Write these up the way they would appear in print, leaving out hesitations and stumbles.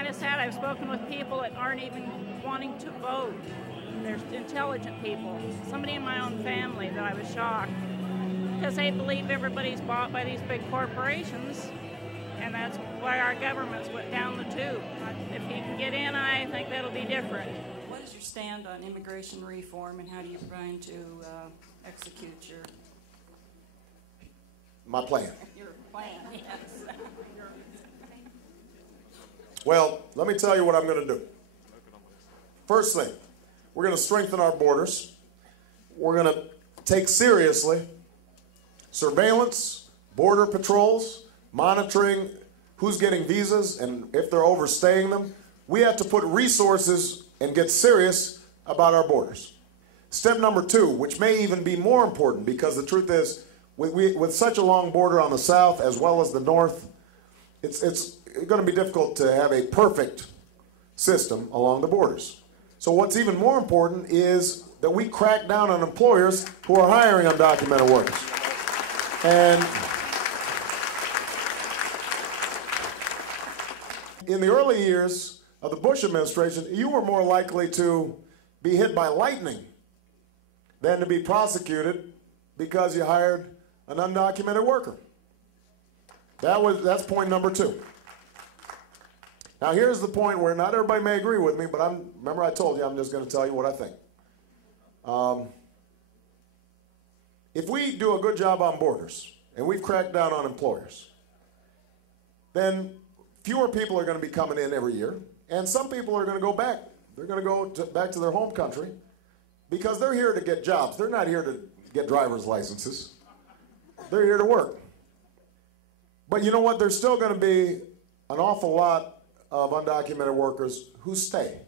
kind of sad. I've spoken with people that aren't even wanting to vote. They're intelligent people. Somebody in my own family that I was shocked because they believe everybody's bought by these big corporations, and that's why our government's went down the tube. If you can get in, I think that'll be different. What is your stand on immigration reform, and how do you plan to execute my plan? Your plan, yes. Well, let me tell you what I'm going to do. First thing, we're going to strengthen our borders. We're going to take seriously surveillance, border patrols, monitoring who's getting visas and if they're overstaying them. We have to put resources and get serious about our borders. Step number 2, which may even be more important, because the truth is, with such a long border on the south as well as the north, it's going to be difficult to have a perfect system along the borders. So what's even more important is that we crack down on employers who are hiring undocumented workers. And in the early years of the Bush administration, you were more likely to be hit by lightning than to be prosecuted because you hired an undocumented worker. That's point number 2. Now here's the point where not everybody may agree with me, but remember I told you I'm just going to tell you what I think. If we do a good job on borders and we've cracked down on employers, then fewer people are going to be coming in every year, and some people are going to go back. They're going to go back to their home country because they're here to get jobs. They're not here to get driver's licenses. They're here to work. But you know what? There's still going to be an awful lot of undocumented workers who stay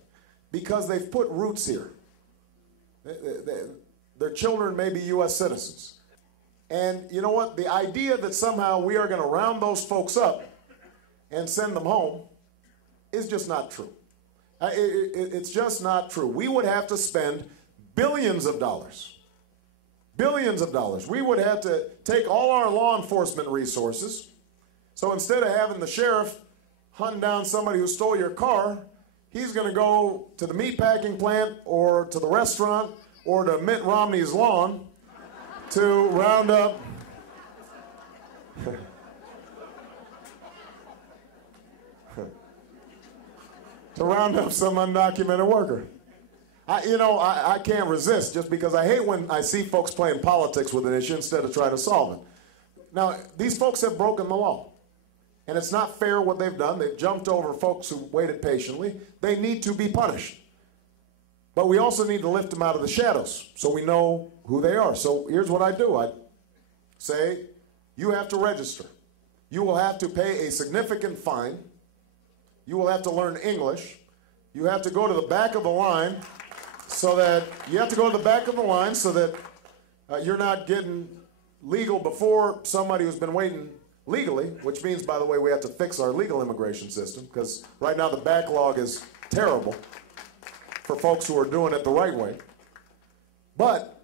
because they've put roots here. Their children may be U.S. citizens. And you know what? The idea that somehow we are going to round those folks up and send them home is just not true. It's just not true. We would have to spend billions of dollars. Billions of dollars. We would have to take all our law enforcement resources. So instead of having the sheriff hunt down somebody who stole your car, he's going to go to the meatpacking plant or to the restaurant or to Mitt Romney's lawn to round up some undocumented worker. I can't resist, just because I hate when I see folks playing politics with an issue instead of trying to solve it. Now, these folks have broken the law. And it's not fair what they've done. They've jumped over folks who waited patiently. They need to be punished. But we also need to lift them out of the shadows so we know who they are. So here's what I do. I say, you have to register. You will have to pay a significant fine. You will have to learn English. You have to go to the back of the line so that you're not getting legal before somebody who's been waiting legally, which means, by the way, we have to fix our legal immigration system, because right now the backlog is terrible for folks who are doing it the right way. But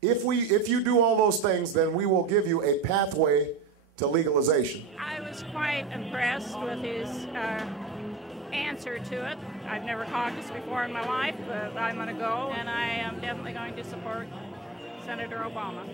if you do all those things, then we will give you a pathway to legalization. I was quite impressed with his answer to it. I've never caucused before in my life, but I'm going to go, and I am definitely going to support Senator Obama.